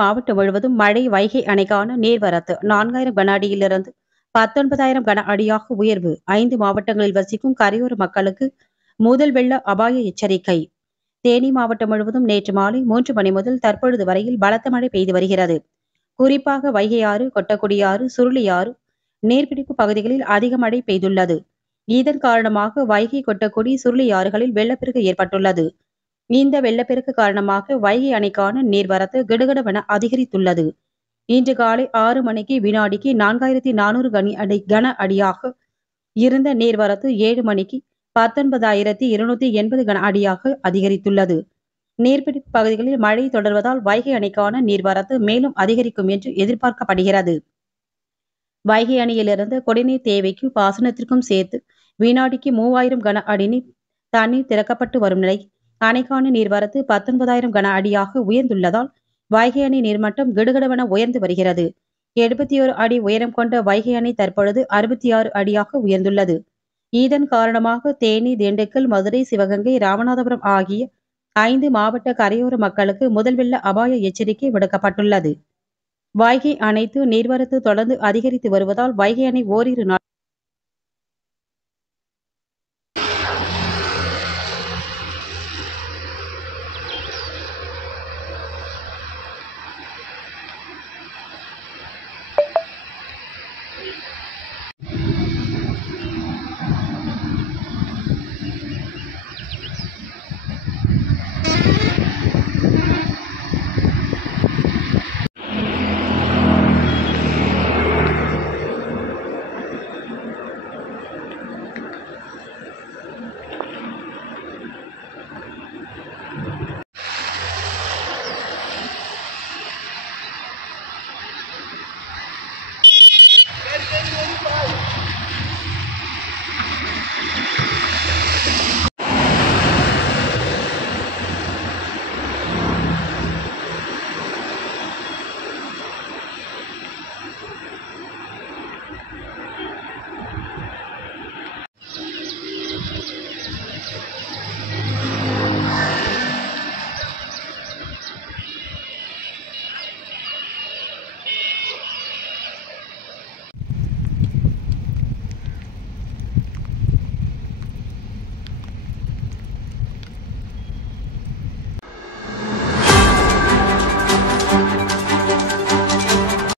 மாவட்டம் முழுவதும் மழை வைகை அணைக்கான நீர்வரத்து 4000 கன அடியிலிருந்து 19,000 கன அடியாக உயர்வு. 5 மாவட்டங்களில் வசிக்கும் கரையோர மக்களுக்கு முதல் வெள்ள அபாய எச்சரிக்கை. தேனி மாவட்டம் முழுவதும் நேற்று மாலை 3 மணி முதல் தற்பொழுது வரையில் பலத்த மழை பெய்து வருகிறது. குறிப்பாக வைகையாறு, கொட்டக்குடியாறு, சுருளியாறு நீர்பிடிப்பு பகுதிகளில் அதிக மழை பெய்துள்ளது. இதன் காரணமாக வைகை, கொட்டக்குடி, சுருளியாறுகளில் வெள்ளப்பெருக்கு ஏற்பட்டுள்ளது. இந்த வெள்ளப்பெருக்கு காரணமாக வைகை அணைக்கான நீர்வரத்து கிடுகிடவென அதிகரித்துள்ளது. இன்று காலை 6 மணிக்கு வினாடிக்கு 4400 கன அடியாக இருந்த நீர்வரத்து 7 மணிக்கு 19,280 கன அடியாக அதிகரித்துள்ளது. நீர்பிடிப்பு பகுதிகளில் மழை தொடர்வதால் வைகை அணைக்கான நீர்வரத்து மேலும் அதிகரிக்கும் என்று எதிர்பார்க்கப்படுகிறது. வைகை அணையிலிருந்து குடிநீர் தேவைக்கு பாசனத்திற்கும் சேர்த்து வினாடிக்கு 3000 கன அடி தண்ணீர் திறக்கப்பட்டு வரும் நிலை அணைக்கான நீர்வரத்து 19,000 கன அடியாக உயர்ந்துள்ளதால் வைகை அணை நீர்மட்டம் கிடுகிடவென உயர்ந்து வருகிறது. 71 அடி உயரம் கொண்ட வைகை அணை தற்பொழுது 66 அடியாக உயர்ந்துள்ளது. இதன் காரணமாக தேனி, திண்டுக்கல், மதுரை, சிவகங்கை, ராமநாதபுரம் ஆகிய 5 மாவட்ட கரையோர மக்களுக்கு முதல் வெள்ள அபாய எச்சரிக்கை விடுக்கப்பட்டுள்ளது. வைகை அணைக்கு நீர்வரத்து தொடர்ந்து அதிகரித்து வருவதால் வைகை அணை ஓரிரு நாள்